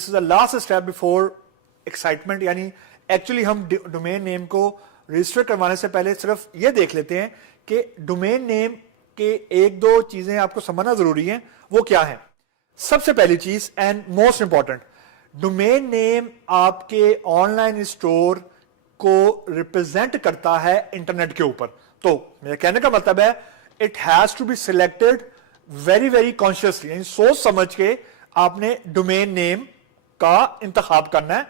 This is the last step before excitement, यानी actually हम domain name को register करवाने से पहले सिर्फ ये देख लेते हैं कि डोमेन नेम के एक दो चीजें आपको समझना जरूरी है। वो क्या है? सबसे पहली चीज and most important, domain name आपके ऑनलाइन स्टोर को रिप्रेजेंट करता है इंटरनेट के ऊपर। तो मेरे कहने का मतलब है it has to be selected very very consciously, यानी सोच समझ के आपने डोमेन नेम का इंतखाब करना है,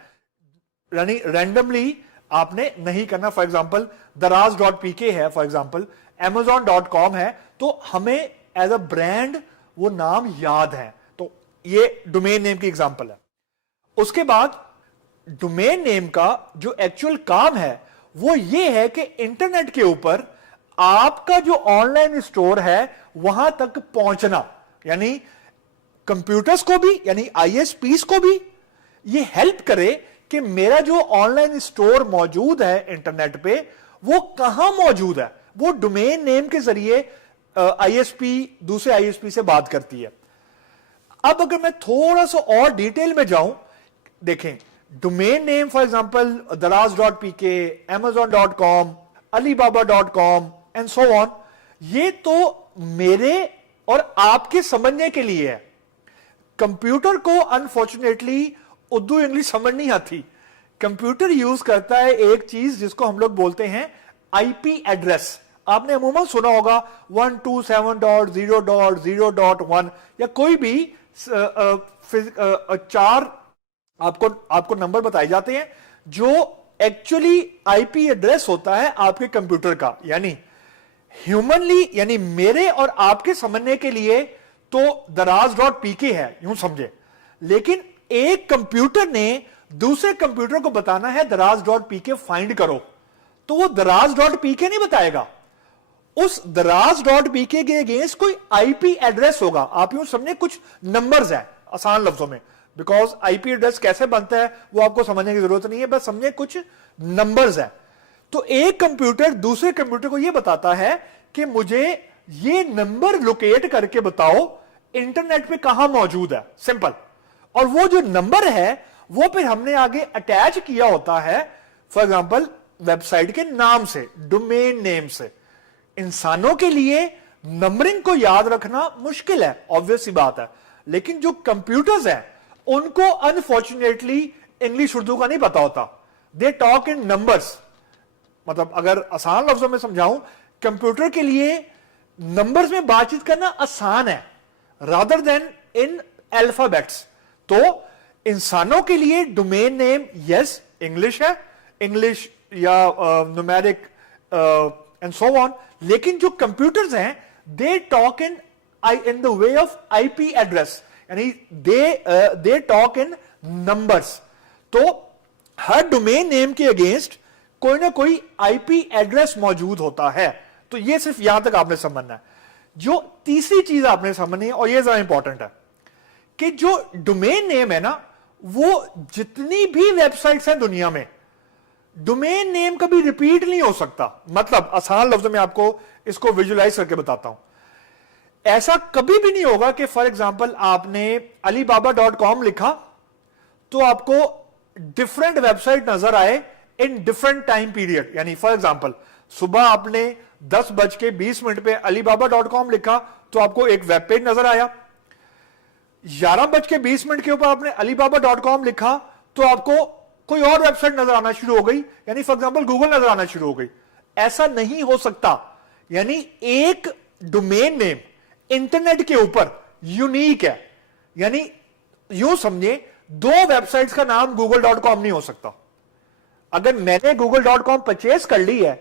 यानी रैंडमली आपने नहीं करना। फॉर एग्जाम्पल daraz.pk है, फॉर एग्जाम्पल amazon.com है, तो हमें एज अ ब्रांड वो नाम याद है। तो ये डोमेन नेम की एग्जाम्पल है। उसके बाद डोमेन नेम का जो एक्चुअल काम है वो ये है कि इंटरनेट के ऊपर आपका जो ऑनलाइन स्टोर है वहां तक पहुंचना, यानी कंप्यूटर्स को भी, यानी आईएसपीस को भी ये हेल्प करे कि मेरा जो ऑनलाइन स्टोर मौजूद है इंटरनेट पे वो कहां मौजूद है। वो डोमेन नेम के जरिए आईएसपी दूसरे आईएसपी से बात करती है। अब अगर मैं थोड़ा सा और डिटेल में जाऊं, देखें domain name for example daraz.pk, amazon.com, alibaba.com and so on, ये तो मेरे और आपके समझने के लिए है। कंप्यूटर को अनफॉर्चुनेटली उर्दू इंग्लिश समझ नहीं आती। कंप्यूटर यूज करता है एक चीज जिसको हम लोग बोलते हैं आईपी एड्रेस। आपने अमूमन सुना होगा 127.0.0.1 या कोई भी चार आपको नंबर बताए जाते हैं जो एक्चुअली आईपी एड्रेस होता है आपके कंप्यूटर का। यानी ह्यूमनली, यानी मेरे और आपके समझने के लिए तो daraz.pk है, यूं समझे, लेकिन एक कंप्यूटर ने दूसरे कंप्यूटर को बताना है daraz.pk फाइंड करो, तो वो daraz.pk नहीं बताएगा, उस daraz.pk के अगेंस्ट कोई आईपी एड्रेस होगा। आप यूं समझे कुछ नंबर्स हैं, आसान लफ्जों में, बिकॉज आईपी एड्रेस कैसे बनता है वो आपको समझने की जरूरत नहीं है, बस समझे कुछ नंबर्स हैं। तो एक कंप्यूटर दूसरे कंप्यूटर को यह बताता है कि मुझे ये नंबर लोकेट करके बताओ इंटरनेट पे कहां मौजूद है, सिंपल। और वो जो नंबर है वो फिर हमने आगे अटैच किया होता है फॉर एग्जांपल वेबसाइट के नाम से, डोमेन नेम से। इंसानों के लिए नंबरिंग को याद रखना मुश्किल है, ऑब्वियस सी बात है, लेकिन जो कंप्यूटर्स हैं उनको अनफॉर्चुनेटली इंग्लिश उर्दू का नहीं पता होता। दे टॉक इन नंबर्स, मतलब अगर आसान लफ्जों में समझाऊं, कंप्यूटर के लिए नंबर्स में बातचीत करना आसान है रादर देन इन अल्फाबेट्स। तो इंसानों के लिए डोमेन नेम यस इंग्लिश है, इंग्लिश या न्यूमेरिक एंड सो ऑन, लेकिन जो कंप्यूटर्स हैं they talk in the way of IP address, यानी दे टॉक इन नंबर्स। तो हर डोमेन नेम के अगेंस्ट कोई ना कोई आईपी एड्रेस मौजूद होता है। तो ये सिर्फ यहां तक आपने समझना है। जो तीसरी चीज आपने समझनी है, और ये ज्यादा इंपॉर्टेंट है, कि जो डोमेन नेम है ना, वो जितनी भी वेबसाइट्स हैं दुनिया में, डोमेन नेम कभी रिपीट नहीं हो सकता। मतलब आसान लफ्जों में आपको इसको विजुलाइज करके बताता हूं, ऐसा कभी भी नहीं होगा कि फॉर एग्जांपल आपने alibaba.com लिखा तो आपको डिफरेंट वेबसाइट नजर आए इन डिफरेंट टाइम पीरियड। यानी फॉर एग्जांपल सुबह आपने 10:20 पे alibaba.com लिखा तो आपको एक वेब पेज नजर आया, 11:20 के ऊपर आपने alibaba.com लिखा तो आपको कोई और वेबसाइट नजर आना शुरू हो गई, यानी फॉर एग्जांपल गूगल नजर आना शुरू हो गई। ऐसा नहीं हो सकता। यानी एक डोमेन नेम इंटरनेट के ऊपर यूनिक है, यानी यूं समझे दो वेबसाइट्स का नाम google.com नहीं हो सकता। अगर मैंने google.com परचेज कर ली है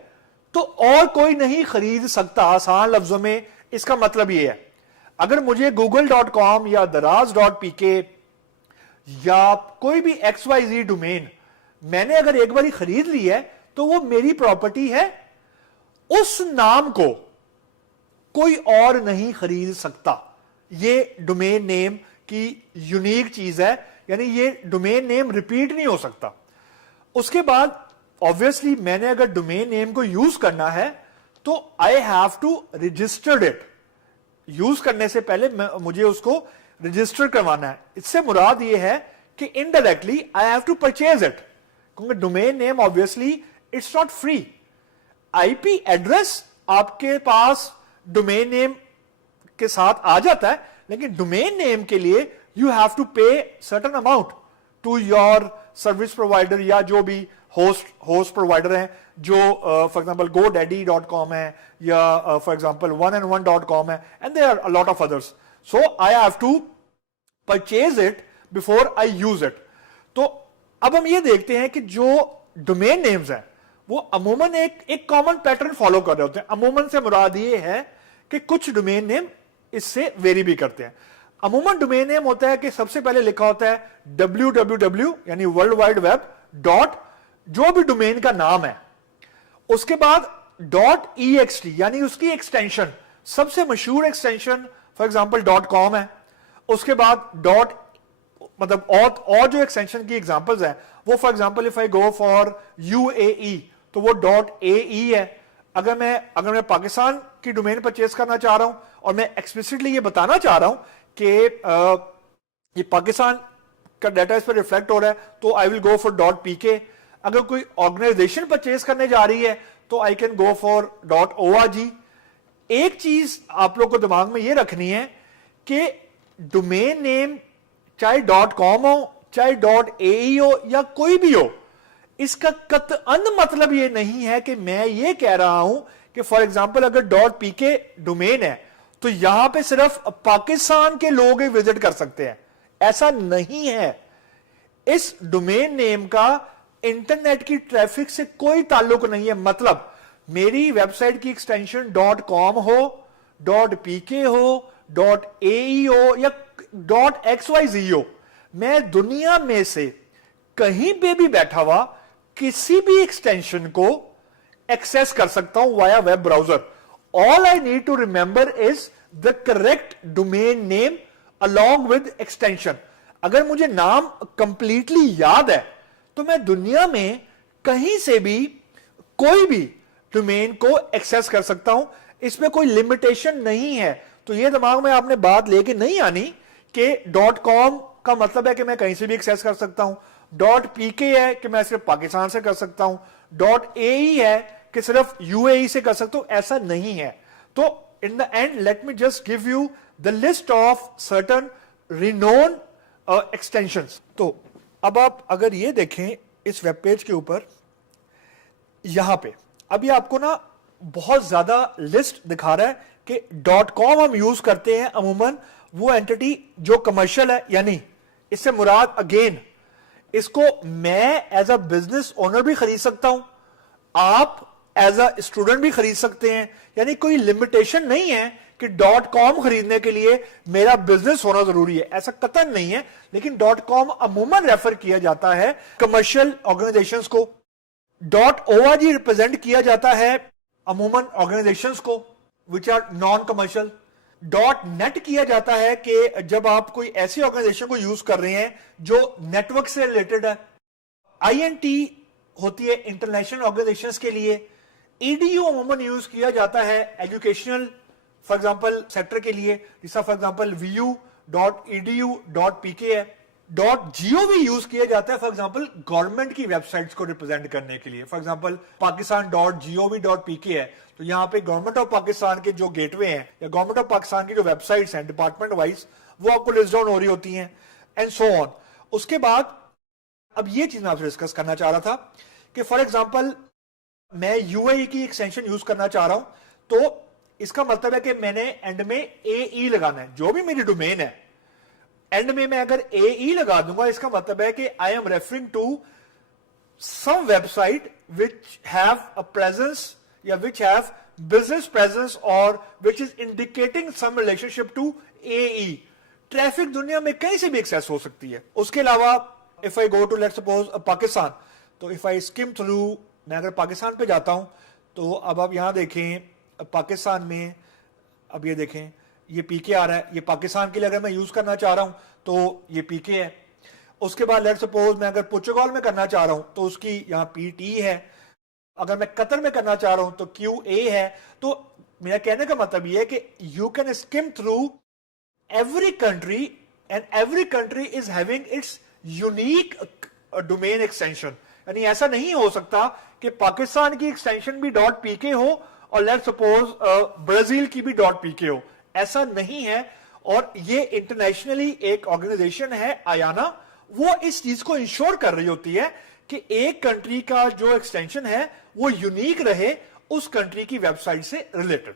तो और कोई नहीं खरीद सकता। आसान लफ्जों में इसका मतलब यह है, अगर मुझे google.com या daraz.pk या कोई भी XYZ डोमेन मैंने अगर एक बारी खरीद ली है तो वो मेरी प्रॉपर्टी है, उस नाम को कोई और नहीं खरीद सकता। ये डोमेन नेम की यूनिक चीज है, यानी ये डोमेन नेम रिपीट नहीं हो सकता। उसके बाद ऑब्वियसली मैंने अगर डोमेन नेम को यूज करना है तो I have to registered it. Use करने से पहले मुझे उसको रजिस्टर करवाना है। इससे मुराद ये है कि indirectly I have to purchase it, क्योंकि domain name obviously it's not free. IP address आपके पास डोमेन नेम के साथ आ जाता है, लेकिन डोमेन नेम के लिए you have to pay certain amount to your service provider या जो भी होस्ट प्रोवाइडर हैं, जो फॉर एग्जांपल GoDaddy.com है या फॉर एग्जांपल 1and1.com है, and there are a lot of others. So I have to purchase it before I use it. तो अब हम ये देखते हैं कि जो डोमेन नेम्स हैं वो अमूमन एक कॉमन पैटर्न फॉलो कर रहे होते हैं. अमूमन से मुराद ये है कि कुछ डोमेन नेम इससे वेरी भी करते हैं. अमूमन डोमेन नेम होता है कि सबसे पहले लिखा होता है www यानी वर्ल्ड वाइड वेब डॉट जो भी डोमेन का नाम है, उसके बाद .ext यानी उसकी एक्सटेंशन, सबसे मशहूर एक्सटेंशन फॉर एग्जांपल .com है. उसके बाद डॉट मतलब और जो एक्सटेंशन की एग्जांपल्स हैं वो for example if I go for UAE तो वो .ae है. अगर मैं पाकिस्तान की डोमेन परचेज करना चाह रहा हूं और मैं एक्सप्लिसिटली ये बताना चाह रहा हूं कि ये पाकिस्तान का डाटा इस पर रिफ्लेक्ट हो रहा है तो I will go for .pk. अगर कोई ऑर्गेनाइजेशन परचेज करने जा रही है तो I can go for .org. एक चीज आप लोग को दिमाग में ये रखनी है कि डोमेन नेम चाहे .com हो चाहे .ae हो या कोई भी हो, इसका कतअन मतलब ये नहीं है कि मैं ये कह रहा हूं कि फॉर एग्जांपल अगर .pk डोमेन है तो यहां पे सिर्फ पाकिस्तान के लोग ही विजिट कर सकते हैं. ऐसा नहीं है. इस डोमेन नेम का इंटरनेट की ट्रैफिक से कोई ताल्लुक नहीं है. मतलब मेरी वेबसाइट की एक्सटेंशन .com हो, .pk हो, .ae हो या .xyz हो, मैं दुनिया में से कहीं पे भी बैठा हुआ किसी भी एक्सटेंशन को एक्सेस कर सकता हूं via web browser. All I need to remember is the correct domain name along with extension. अगर मुझे नाम कंप्लीटली याद है तो मैं दुनिया में कहीं से भी कोई भी डोमेन को एक्सेस कर सकता हूं. इसमें कोई लिमिटेशन नहीं है. तो यह दिमाग में आपने बात लेके नहीं आनी कि .com का मतलब है कि मैं कहीं से भी एक्सेस कर सकता हूं, .pk है कि मैं सिर्फ पाकिस्तान से कर सकता हूं, .ae है कि सिर्फ UAE से कर सकता हूं. ऐसा नहीं है. तो in the and let me just give you the list of certain renowned extensions. तो अब आप अगर ये देखें इस वेब पेज के ऊपर, यहां पे अभी आपको ना बहुत ज्यादा लिस्ट दिखा रहा है कि .com हम यूज करते हैं अमूमन वो एंटिटी जो कमर्शियल है, यानी इससे मुराद अगेन इसको मैं एज अ बिजनेस ओनर भी खरीद सकता हूं, आप एज अ स्टूडेंट भी खरीद सकते हैं. यानी कोई लिमिटेशन नहीं है कि .com खरीदने के लिए मेरा बिजनेस होना जरूरी है, ऐसा कतई नहीं है. लेकिन .com अमूमन रेफर किया जाता है कमर्शियल ऑर्गेनाइजेशंस को, .org रिप्रेजेंट किया जाता है अमूमन ऑर्गेनाइजेशंस को which are non commercial. .net किया जाता है कि जब आप कोई ऐसी ऑर्गेनाइजेशन को यूज कर रहे हैं जो नेटवर्क से रिलेटेड है. INT होती है इंटरनेशनल ऑर्गेनाइजेशंस के लिए. EDU अमूमन यूज किया जाता है एजुकेशनल फॉर एग्जांपल सेक्टर के लिए, जिसका फॉर एग्जांपल vu.edu.pk है. .gov यूज किया जाता है फॉर एग्जांपल गवर्नमेंट की वेबसाइट्स को रिप्रेजेंट करने के लिए. फॉर एग्जांपल pakistan.gov.pk है तो यहां पे गवर्नमेंट ऑफ पाकिस्तान के जो गेटवे हैं या गवर्नमेंट ऑफ पाकिस्तान की जो वेबसाइट्स हैं डिपार्टमेंट वाइज वो आपको लिस्ट डाउन हो रही होती हैं एंड सो ऑन. उसके बाद अब ये चीज मैं आपसे डिस्कस करना चाह रहा था कि फॉर एग्जांपल मैं UAE की एक्सटेंशन यूज करना चाह रहा हूं तो इसका मतलब है कि मैंने एंड में AE लगाना है. जो भी मेरी डोमेन है एंड में मैं अगर AE लगा दूंगा इसका मतलब है कि I am referring to some website which have a presence या विच हैव बिजनेस प्रेजेंस और which is indicating some relationship to AE. Traffic दुनिया में कहीं से भी एक्सेस हो सकती है. उसके अलावा if I go to let's suppose Pakistan, तो इफ आई स्किम थ्रू, मैं अगर पाकिस्तान पे जाता हूं तो अब आप यहां देखें पाकिस्तान में, अब ये देखें ये PK आ रहा है. ये पाकिस्तान के लिए अगर मैं यूज करना चाह रहा हूं तो ये PK है. उसके बाद लेट्स सपोज मैं अगर पुर्तगाल में करना चाह रहा हूं तो उसकी यहां PT है. अगर मैं कतर में करना चाह रहा हूं तो QA है. तो मेरा कहने का मतलब ये है कि you can skim through every country and every country is having its unique domain extension, यानी ऐसा नहीं हो सकता कि पाकिस्तान की एक्सटेंशन भी .pk हो और लेट्स सपोज ब्राजील की भी .pk हो, ऐसा नहीं है। और ये इंटरनेशनली एक ऑर्गेनाइजेशन है आयाना, वो इस चीज को इंश्योर कर रही होती है कि एक कंट्री का जो एक्सटेंशन है वो यूनिक रहे उस कंट्री की वेबसाइट से रिलेटेड।